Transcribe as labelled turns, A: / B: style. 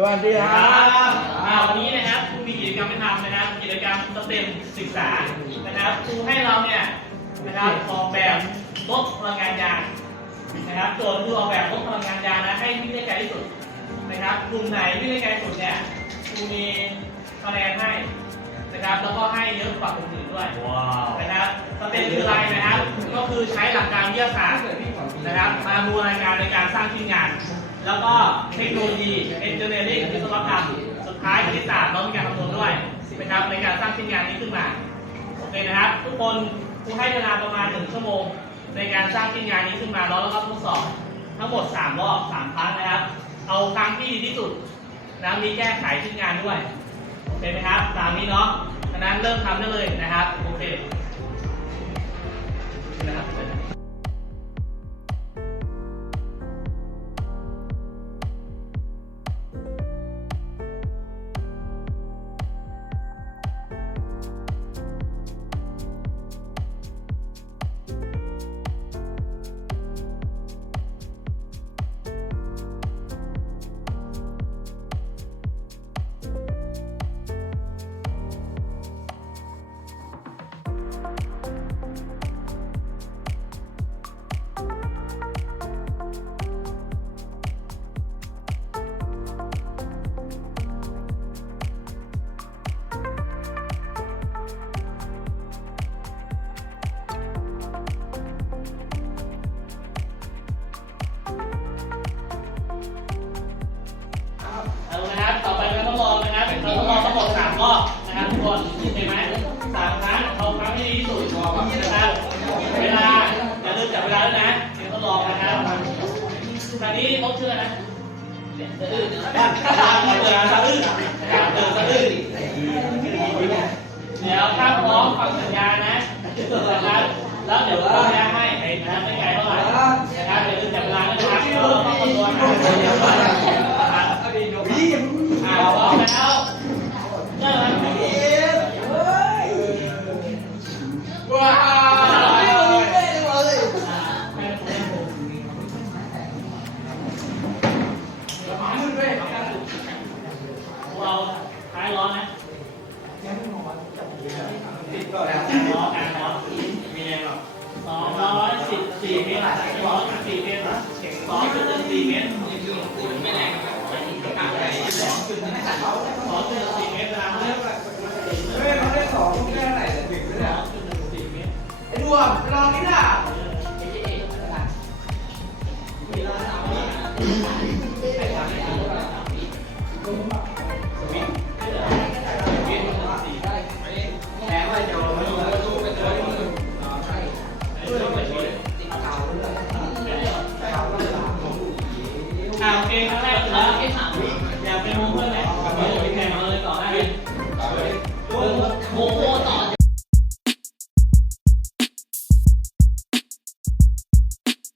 A: สวัสดี
B: ครับอ่าวันนี้นะครับครูมีกิจกรรมให้ทำนะครับ กิจกรรมสเต็มศึกษา นะครับครูให้เราเนี่ยนะครับออกแบบลดพลังงานยางนะครับโจทย์คือออกแบบลดพลังงานยางนะให้วิ่งได้ไกลที่สุดนะครับกลุ่มไหนวิ่งได้ไกลที่สุดเนี่ยครูมีคะแนนให้นะครับแล้วก็ให้เยอะกว่ากลุ่มอื่นด้วย
A: ว้าว
B: นะครับสเต็มคืออะไรนะครับ ก็คือใช้หลักการวิทยาศาสตร์
C: นะครับ
B: มาบูรณาการในการสร้างชิ้นงาน แล้วก็เทคโนโลยีเอนจิเนียริ่งวิศวกรรมสุดท้ายคณิตศาสตร์แล้วมีการคำนวณด้วยนะครับในการสร้างชิ้นงานนี้ขึ้นมาโอเคนะครับ ทุกคนครูให้เวลาประมาณหนึ่งชั่วโมง ในการสร้างชิ้นงานนี้ขึ้นมาแล้วแล้วก็ทดสอบทั้งหมด3รอบ3ครั้งนะครับ เอาครั้งที่ดีที่สุดนะมีแก้ไขชิ้นงานด้วยโอเคไหมครับตามนี้เนาะดังนั้นเริ่มทำได้เลยนะครับโอเคนะครับ คนเห็นไหมสามครั้งเอาครั้งที่ดีที่สุดนะครับเวลาอย่าลืมจับเวลาด้วยนะเดี๋ยวต้องลองนะครับคราวนี้ต้องเชื่อนะ
D: สะอื้นนะครับ
B: เตือนสะอื้นนะครับเตือนสะอื้นเดี๋ยวถ้าพร้อมฟังสัญญานะนะครับแล้วเดี๋ยวผมจะให้ไอ้นะครับไม่ไกลเท่าไหร่นะครับอย่าลืมจับเวลาด้วยนะครับเราต้องคำนวณหาเดี๋ยวก่อนนะครับ ท้ายร้อนนะ
C: ติดต่อแล้ว
B: ร้อนร้อนมีแรงหรอสองร้อยสิบสี่เมตรสองร้อยสิบสี่เมตรสองจุดสี่เมตร
C: ไม่แรง
D: สองจุดหนึ่ง
B: สี่เมตรนะครับเฮ้ยเขาไ
C: ด้สองแค่ไหนแต่ถึงไม่สได้อ
B: งจุดหนึ่งสี่เมตรไ
C: อ้ดวงลองนี่น่ะ
B: ครั้งแรกแล้วที่
D: ถาม
B: อยากเป็นมุ้เพื่อนไหมเดี๋ยวไแข่งเาเลยต่อได้เลย
D: มุ้ง